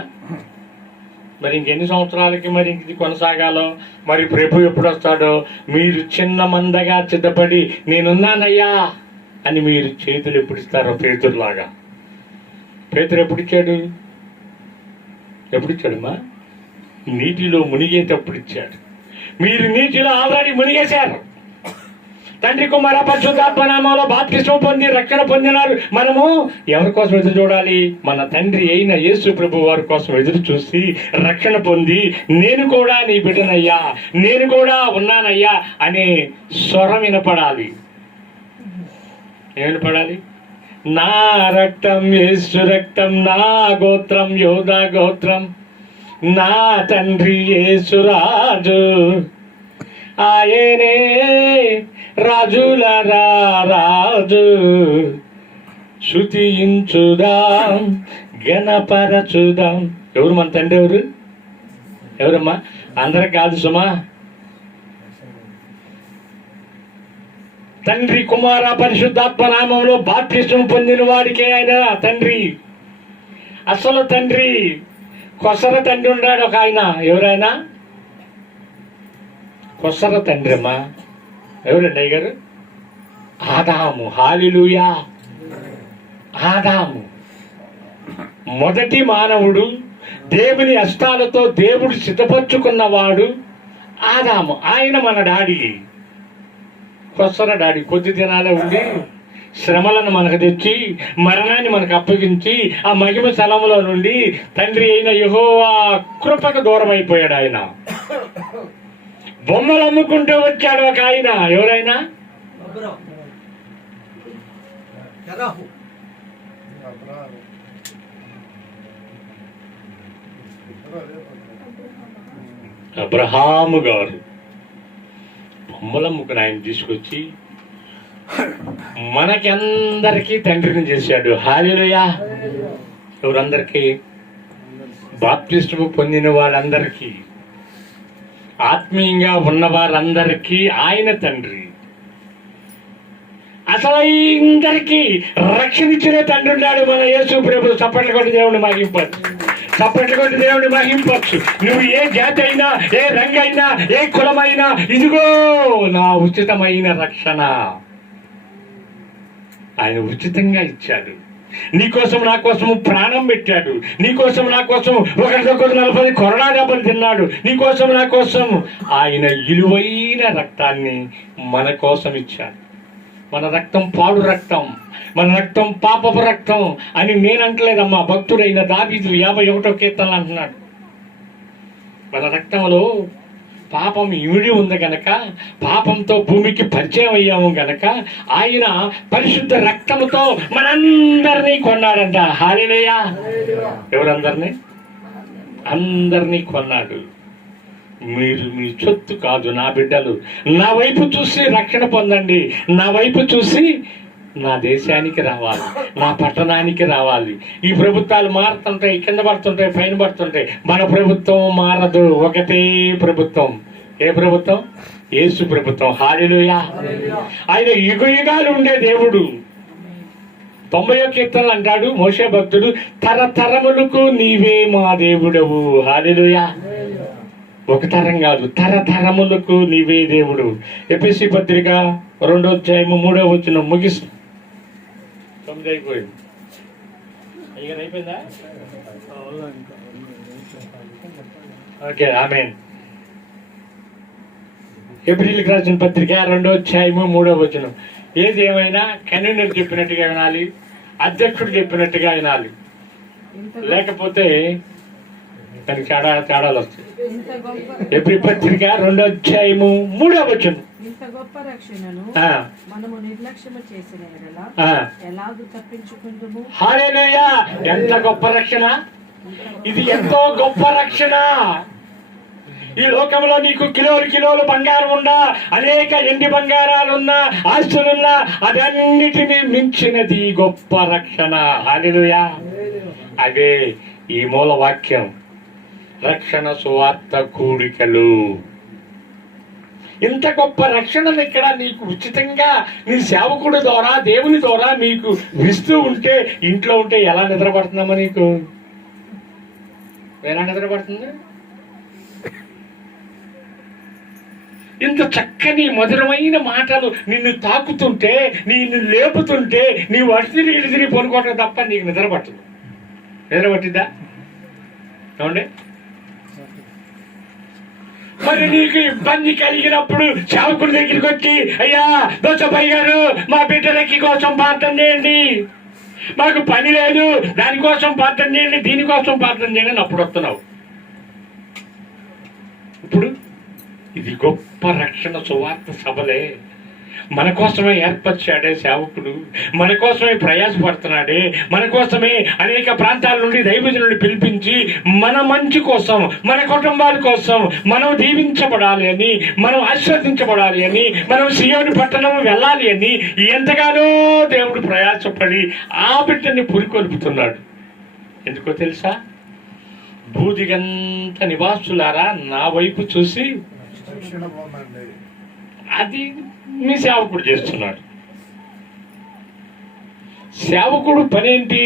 మరి ఇంకెన్ని సంవత్సరాలకి మరి ఇది కొనసాగాలో? మరి ప్రభు ఎప్పుడు వస్తాడో? మీరు చిన్న మందగా సిద్ధపడి నేనున్నానయ్యా అని మీరు చేతులు ఎప్పుడు ఇస్తారో? పేతురులాగా. పేతురు ఎప్పుడు ఇచ్చాడు? ఎప్పుడిచ్చాడమ్మా? నీటిలో మునిగేటప్పుడు ఇచ్చాడు. మీరు నీటిలో ఆల్రెడీ మునిగేశారు. తండ్రి కుమార పరిశుద్ధాత్మ నామంలో బాప్తిస్మం పొంది రక్షణ పొందినారు. మనము ఎవరి కోసం ఎదురు చూడాలి? మన తండ్రి అయిన యేసు ప్రభు వారి కోసం ఎదురు చూసి రక్షణ పొంది, నేను కూడా నీ బిడ్డనయ్యా, నేను కూడా ఉన్నానయ్యా అనే స్వరం వినపడాలి. ఏం వినపడాలి? నా రక్తం యేసు రక్తం, నా గోత్రం యోధా గోత్రం, నా తండ్రి యేసు రాజు, ఆయనే రాజుల రాజు, శృతించుదాం గణపరచుదాం. ఎవరు మన తండ్రి? ఎవరమ్మా? అందరికి కాదు సుమా. తండ్రి కుమార పరిశుద్ధాత్మ నామంలో బాప్తిస్మం పొందిన వాడికే ఆయన తండ్రి, అసలు తండ్రి. కొసర తండ్రి ఉన్నాడు ఒక ఆయన. ఎవరైనా కొసర తండ్రి అమ్మా. ఎవరండి అయ్యగారు? ఆదాము. హల్లెలూయా. ఆదాము మొదటి మానవుడు, దేవుని హస్తాలతో దేవుడు సిద్ధపరచుకున్నవాడు ఆదాము. ఆయన మన డాడీ, కొసర డాడీ. కొద్ది దినాలే ఉండి శ్రమలను మనకు తెచ్చి మరణాన్ని మనకు అప్పగించి ఆ మహిమ స్థలంలో నుండి తండ్రి అయిన యెహోవా కృపకు దూరం అయిపోయాడు. ఆయన బొమ్మలు అమ్ముకుంటూ వచ్చాడు ఒక ఆయన. ఎవరైనా? అబ్రహాము గారు బొమ్మలు అమ్ముకుని ఆయన తీసుకొచ్చి మనకందరికీ తండ్రిని చేశాడు. హల్లెలూయా. ఎవరందరికీ? బాప్తిస్మం పొందిన వాళ్ళందరికీ, ఆత్మీయంగా ఉన్న వారందరికీ ఆయన తండ్రి. అసలు అందరికీ రక్షణ ఇచ్చిన తండ్రి ఉన్నాడు మన యేసు ప్రభు. చప్పట్లు కొట్టి దేవుని మహింపచ్చు, చప్పట్లు కొట్టి దేవుని మహింపచ్చు. నువ్వు ఏ జాతి అయినా, ఏ రంగు అయినా, ఏ కులమైనా, ఇదిగో నా ఉచితమైన రక్షణ ఆయన ఉచితంగా ఇచ్చాడు. నీకోసం నా కోసం ప్రాణం పెట్టాడు. నీకోసం నా కోసం ఒకరికొకరు 40 కొరడా దెబ్బలు తిన్నాడు. నీకోసం నా కోసం ఆయన విలువైన రక్తాన్ని మన కోసం ఇచ్చాడు. మన రక్తం పాడు రక్తం, మన రక్తం పాపపు రక్తం అని నేనంటలేదమ్మా. భక్తుడైన దావీదు 51వ కీర్తనలు అంటున్నాడు. మన రక్తంలో పాపం ఇమిడి ఉంది గనక, పాపంతో భూమికి పరిచయం అయ్యాము గనక ఆయన పరిశుద్ధ రక్తముతో మనందరినీ కొన్నాడంట. హల్లెలూయా. ఎవరందరినీ? అందరినీ కొన్నాడు. మీరు మీ సొత్తు కాదు, నా బిడ్డలు. నా వైపు చూసి రక్షణ పొందండి. నా వైపు చూసి నా దేశానికి రావాలి, నా పట్టణానికి రావాలి. ఈ ప్రభుత్వాలు మారుతుంటాయి, కింద పడుతుంటాయి, పైన పడుతుంటాయి. మన ప్రభుత్వం మారదు. ఒకటే ప్రభుత్వం. ఏ ప్రభుత్వం? యేసు ప్రభుత్వం. హల్లెలూయా. ఆయన యుగయుగాలు ఉండే దేవుడు. 90వ కీర్తనలు అంటాడు మోషే భక్తుడు, తరతరములకు నీవే మా దేవుడవు. హల్లెలూయా. ఒక తరం కాదు, తరతరములకు నీవే దేవుడు. ఎఫెసీ పత్రిక 2వ అధ్యాయము 3వ వచనం ముగిస్తుంది. 9 అయిపోయింది. అయిపోయిందా? ఓకే, ఆమేన్. హెబ్రీయులకు రాసిన పత్రిక 2వ అధ్యాయము 3వ వచనం. ఏది ఏమైనా కన్వీనర్ చెప్పినట్టుగా వినాలి, అధ్యక్షుడు చెప్పినట్టుగా వినాలి. లేకపోతే దానికి తేడాలు వస్తాయి. హెబ్రీ పత్రిక 2వ అధ్యాయము 3వ వచనం. ఇంత గొప్ప రక్షణను మనము నిర్లక్ష్యము చేసిన యెడల ఎలాగూ తప్పించుకుందుము. హల్లెలూయా. ఎంత గొప్ప రక్షణ! ఇది ఎంతో గొప్ప రక్షణ. ఈ లోకంలో నీకు కిలోలు కిలోలు బంగారం ఉన్నా, అనేక ఎండి బంగారాలున్నా, ఆస్తులున్నా, అదన్నిటినీ మించినది గొప్ప రక్షణ. హల్లెలూయా. అదే ఈ మూల వాక్యం, రక్షణ సువార్త కూడికలు. ఇంత గొప్ప రక్షణను ఇక్కడ నీకు ఉచితంగా నీ సేవకుడి ద్వారా, దేవుని ద్వారా నీకు ఇస్తూ ఉంటే, ఇంట్లో ఉంటే ఎలా నిద్రపడుతుందమ్మా నీకు? ఎలా నిద్రపడుతుంది? ఇంత చక్కని మధురమైన మాటలు నిన్ను తాకుతుంటే, నిన్ను లేపుతుంటే, నీవు అడిసిరి ఇడిసిరి పనుకోవటం తప్ప నీకు నిద్ర పట్టదు. నిద్ర పట్టిద్దా? ఏమండి? మరి నీకు ఇబ్బంది కలిగినప్పుడు సేవకుడి దగ్గరికి వచ్చి, అయ్యా దోసపై గారు మా బిడ్డలకి కోసం ప్రార్థన చేయండి, మాకు పని లేదు దానికోసం ప్రార్థన చేయండి, దీనికోసం ప్రార్థన చేయండి అని అప్పుడు వస్తున్నావు. ఇప్పుడు ఇది గొప్ప రక్షణ సువార్త సభలే. మన కోసమే ఏర్పరిచాడే సేవకుడు, మన కోసమే ప్రయాసపడుతున్నాడే, మన కోసమే అనేక ప్రాంతాల నుండి దైవజనుల్ని పిలిపించి మన మంచి కోసం, మన కుటుంబాల కోసం మనం దీవించబడాలి అని, మనం ఆశీర్వదించబడాలి అని, మనం సియోను పట్టణం వెళ్ళాలి అని ఎంతగానో దేవుడు ప్రయాసపడి ఆ బిడ్డని పురికొల్పుతున్నాడు. ఎందుకో తెలుసా? భూదిగంత నివాసులారా నా వైపు చూసి, అది మీ సేవకుడు చేస్తున్నాడు. సేవకుడు పనేంటి?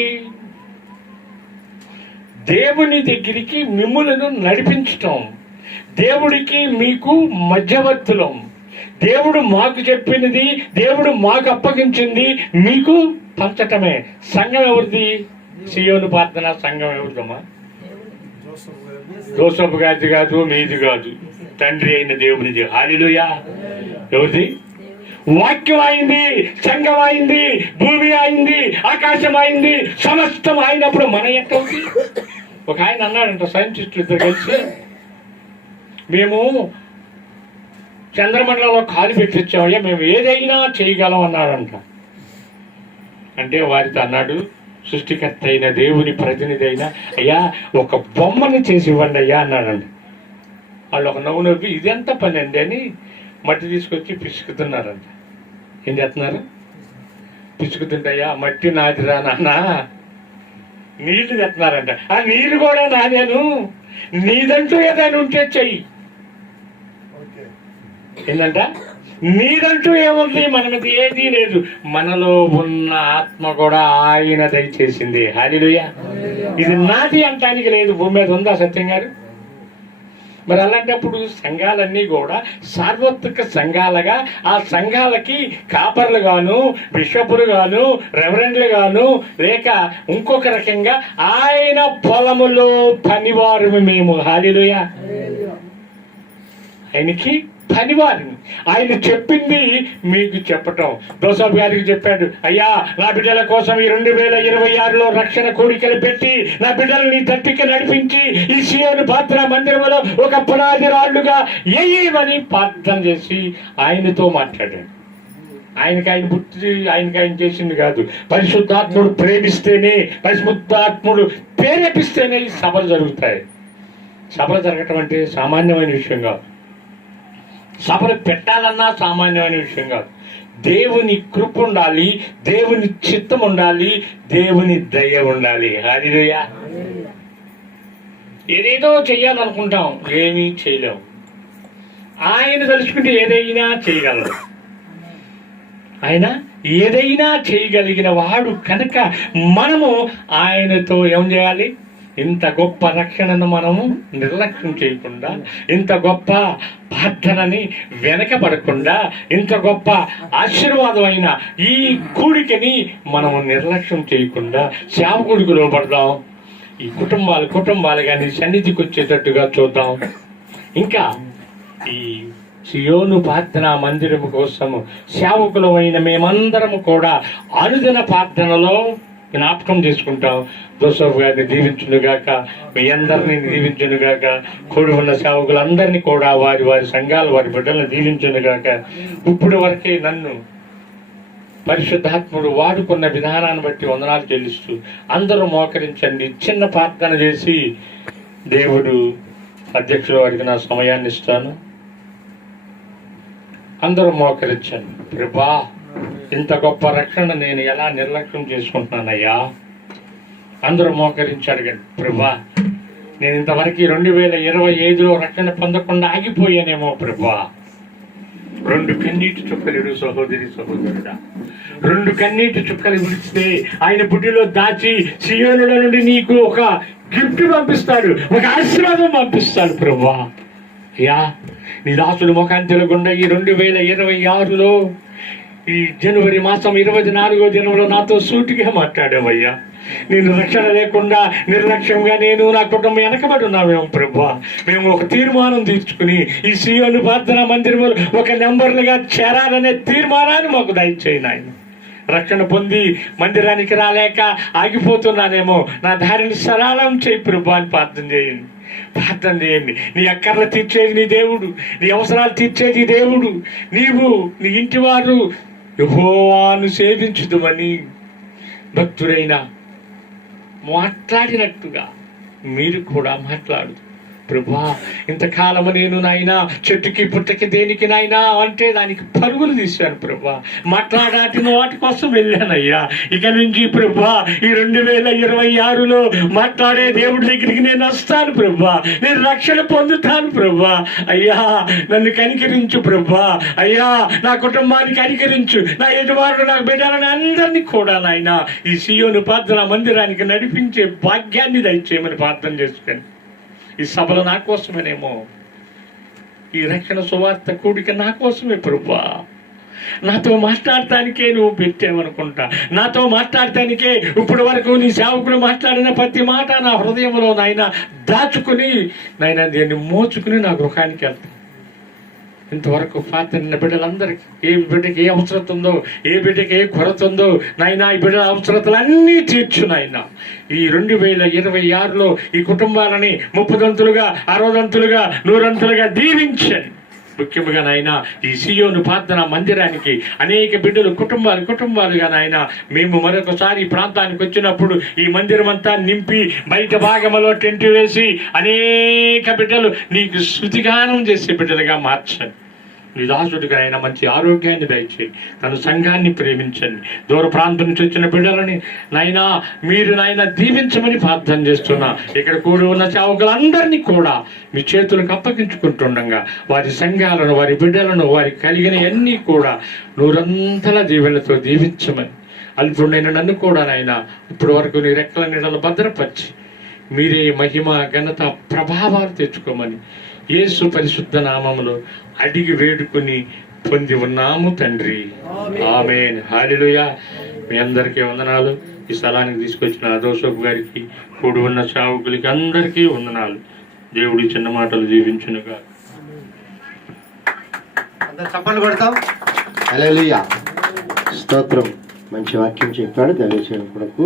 దేవుని దగ్గరికి మిమ్ములను నడిపించటం, దేవుడికి మీకు మధ్యవర్తులం. దేవుడు మాకు చెప్పినది, దేవుడు మాకు అప్పగించింది మీకు పంచటమే. సంఘం ఎవరిది? సియోను ప్రార్థన సంఘం ఎవరిదమ్మా? జోసఫ్ గారిది కాదు, మీది కాదు, తండ్రి అయిన దేవునిది. హల్లెలూయా. ఎవరిది? వాక్యం అయింది, సంఘం అయింది, భూమి అయింది, ఆకాశం అయింది, సమస్తం అయినప్పుడు మన ఎక్కడి. ఒక ఆయన అన్నాడంట, సైంటిస్టులు ఇద్దరు కలిసి, మేము చంద్రమండలంలో కాలు పెట్టించామయ్యా, మేము ఏదైనా చేయగలం అన్నాడంట. అంటే వారితో అన్నాడు, సృష్టికర్త అయిన దేవుని ప్రతినిధి అయినా, అయ్యా ఒక బొమ్మని చేసి ఇవ్వండి అయ్యా అన్నాడండి. వాళ్ళు ఒక నవ్వు నవ్వి, ఇదెంత పని అండి అని మట్టి తీసుకొచ్చి పిసుకుతున్నారంట. ఏం చేస్తున్నారు? పిసుకుతుంటాయా, మట్టి నాదిరా నాన్న, నీళ్లు తెస్తున్నారంట. ఆ నీళ్ళు కూడా నాదేను, నీదంటూ ఏదైనా ఉంటే చెయ్యి. ఏంటంట? నీదంటూ ఏముంది? మనది ఏదీ లేదు. మనలో ఉన్న ఆత్మ కూడా ఆయన దయచేసింది. హల్లెలూయా. ఇది నాది అంటానికి లేదు. భూమి మీద ఉందా సత్యం గారు? మరి అలాంటప్పుడు సంఘాలన్నీ కూడా సార్వత్రిక సంఘాలుగా, ఆ సంఘాలకి కాపర్లు గాను, బిషపులు గాను, రెవరెండ్లు గాను, లేక ఇంకొక రకంగా ఆయన పొలములో పనివారు మేము. హల్లెలూయా. ఆయనకి పనివారిని. ఆయన చెప్పింది మీకు చెప్పటం. జోసఫ్ గారికి చెప్పాడు, అయ్యా నా బిడ్డల కోసం ఈ 2026లో రక్షణ కోరికలు పెట్టి నా బిడ్డలని తప్పిక నడిపించి ఈ సియోను ప్రార్థనా మందిరంలో ఒక పునాది రాళ్లుగా ఏమని ప్రార్థన చేసి ఆయనతో మాట్లాడాడు. ఆయనకి ఆయన చేసింది కాదు. పరిశుద్ధాత్ముడు ప్రేమిస్తేనే, పరిశుద్ధాత్ముడు ప్రేరేపిస్తేనే ఈ సభలు జరుగుతాయి. సభలు జరగటం అంటే సామాన్యమైన విషయం కాదు. సభలు పెట్టాలన్నా సామాన్యమైన విషయం కాదు. దేవుని కృప ఉండాలి, దేవుని చిత్తం ఉండాలి, దేవుని దయ ఉండాలి. హల్లెలూయా. ఏదేదో చెయ్యాలనుకుంటాం, ఏమీ చేయలేము. ఆయన తలుచుకుంటే ఏదైనా చేయగలరు. ఆయన ఏదైనా చేయగలిగిన వాడు కనుక మనము ఆయనతో ఏం చేయాలి? ఇంత గొప్ప రక్షణను మనము నిర్లక్ష్యం చేయకుండా, ఇంత గొప్ప ప్రార్థనని వెనకబడకుండా, ఇంత గొప్ప ఆశీర్వాదమైన ఈ కూడికని మనము నిర్లక్ష్యం చేయకుండా సేవకుడికి లోపడదాం. ఈ కుటుంబాలు కానీ సన్నిధికి వచ్చేటట్టుగా చూద్దాం. ఇంకా ఈ సియోను ప్రార్థనా మందిరము కోసము సేవకులమైన మేమందరము కూడా అనుదిన ప్రార్థనలో జ్ఞాపకం చేసుకుంటాం. జోసఫ్ గారిని దీవించునుగాక, మీ అందరినీ దీవించునుగాక, కూడి ఉన్న సేవకులందరినీ కూడా వారి వారి సంఘాలు, వారి బిడ్డలను దీవించునుగాక. ఇప్పుడు వరకే నన్ను పరిశుద్ధాత్ముడు వాడుకున్న విధానాన్ని బట్టి వందనాలు చెల్లిస్తూ అందరూ మోకరించండి. చిన్న ప్రార్థన చేసి దేవుడు అధ్యక్షుల వారికి నా సమయాన్ని ఇస్తాను. అందరూ మోకరించండి. ప్రభా, ఇంత గొప్ప రక్షణ నేను ఎలా నిర్లక్ష్యం చేసుకుంటున్నానయ్యా? అందరూ మోకరించారు కానీ, ప్రభా నేను ఇంతవరకు 2025లో రక్షణ పొందకుండా ఆగిపోయానేమో ప్రభా. 2 కన్నీటి చుక్కలు సహోదరి సహోదరుడా, 2 కన్నీటి చుక్కలు విడిస్తే ఆయన బుడ్డిలో దాచి సియోనుల నుండి నీకు ఒక గిఫ్ట్ పంపిస్తాడు, ఒక ఆశీర్వాదం పంపిస్తాడు ప్రభా. అయ్యా, నీ దాసుడు ముఖాంతిలో గుండా ఈ 2026లో ఈ జనవరి మాసం 24వ దినంలో నాతో సూటిగా మాట్లాడావయ్యా. నేను రక్షణ లేకుండా నిర్లక్ష్యంగా నేను నా కుటుంబం వెనకబడి ఉన్నామేమో ప్రభువా. మేము ఒక తీర్మానం తీసుకుని ఈ సీయోను ప్రార్థనా మందిరంలో ఒక నెంబర్లుగా చేరాలనే తీర్మానాన్ని మాకు దయచేయండి ఆయన. రక్షణ పొంది మందిరానికి రాలేక ఆగిపోతున్నానేమో, నా దారిని సరళం చేయి ప్రభువా అని ప్రార్థన చేయండి. ప్రార్థన చేయండి. నీ అక్కర్లు తీర్చేది నీ దేవుడు, నీ అవసరాలు తీర్చేది దేవుడు. నీవు నీ ఇంటి వారు యెహోవాను సేవించుదుమని భక్తుడైన మాట్లాడినట్టుగా మీరు కూడా మాట్లాడు ప్రభువా. ఇంతకాలము నేను నాయన చెట్టుకి పుట్టకి దేనికి నాయనా అంటే దానికి పరుగులు తీశాను ప్రభువా. మాట్లాడాటిన వాటి కోసం వెళ్ళానయ్యా. ఇక నుంచి ప్రభువా ఈ 2026లో మాట్లాడే దేవుడి దగ్గరికి నేను వస్తాను ప్రభువా. నేను రక్షణ పొందుతాను ప్రభువా. అయ్యా నన్ను కనికరించు ప్రభువా. అయ్యా నా కుటుంబాన్ని కనికరించు, నా యజమానుడు నా బిడ్డలను అందరినీ కూడా నాయన ఈ సీయోను ప్రార్థనా మందిరానికి నడిపించే భాగ్యాన్ని దయచేయమని ప్రార్థన చేసుకొని, ఈ సభలు నా కోసమేనేమో, ఈ రక్షణ సువార్త కూడిక నా కోసమే ప్రభువా. నాతో మాట్లాడటానికే నువ్వు పెట్టావనుకుంటా. నాతో మాట్లాడటానికే ఇప్పటి వరకు నీ సేవకుడు మాట్లాడిన ప్రతి మాట నా హృదయంలో నాయన దాచుకుని నాయన దీన్ని మోచుకుని నా గృహానికి వెళ్తాను. ఇంతవరకు ప్రార్థన బిడ్డలందరికీ ఏ బిడ్డకి ఏ అవసరత ఉందో, ఏ బిడ్డకి ఏ కొరత ఉందో నాయన ఈ బిడ్డల అవసరతలన్నీ తీర్చు నాయన. ఈ 2026లో ఈ కుటుంబాలని 30 60 100 దీవించండి. ముఖ్యంగా నాయన ఈ సీయోను ప్రార్థనా మందిరానికి అనేక బిడ్డలు కుటుంబాలుగా నాయన మేము మరొకసారి ఈ ప్రాంతానికి వచ్చినప్పుడు ఈ మందిరం అంతా నింపి బయట భాగంలో టెంట్ వేసి అనేక బిడ్డలు నీకు స్తుతిగానం చేసే బిడ్డలుగా మార్చండి. నీ దాసుడిగా ఆయన మంచి ఆరోగ్యాన్ని దయచేయి. తన సంఘాన్ని ప్రేమించండి. దూర ప్రాంతం నుంచి వచ్చిన బిడ్డలని నాయనా మీరు నాయన దీవించమని ప్రార్థన చేస్తున్నా. ఇక్కడ కూడి ఉన్న సేవకులందరినీ కూడా మీ చేతులకు అప్పగించుకుంటుండగా వారి సంఘాలను, వారి బిడ్డలను, వారికి కలిగిన అన్నీ కూడా నూరంతల దీవెనతో దీవించమని, అల్పుడైన నన్ను కూడా నాయన ఇప్పటి వరకు నీ రెక్కల నీడలు భద్రపరిచి మీరే మహిమ ఘనత ప్రభావాలు తెచ్చుకోమని యేసు పరిశుద్ధ నామములో అడిగి వేడుకుని పొంది ఉన్నాము తండ్రి. ఆమేన్. హల్లెలూయా. మీ అందరికీ వందనాలు. ఈ స్థలానికి తీసుకొచ్చిన అదోసోపు గారికి, కూడి ఉన్న సేవకులకి అందరికీ వందనాలు. దేవుడి చిన్న మాటలు దీవించునుగా. అందరు చప్పట్లు కొడతాం. హల్లెలూయా. స్తోత్రం. మంచి వాక్యం చెప్పాడు దైవ సేవకులకు.